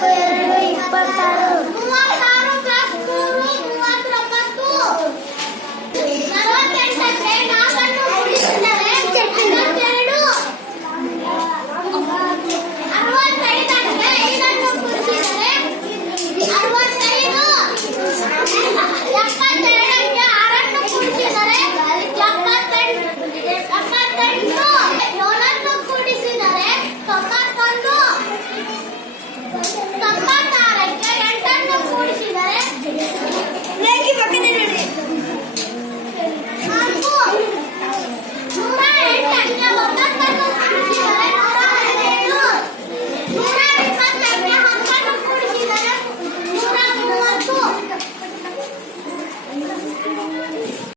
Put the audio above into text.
Penerima.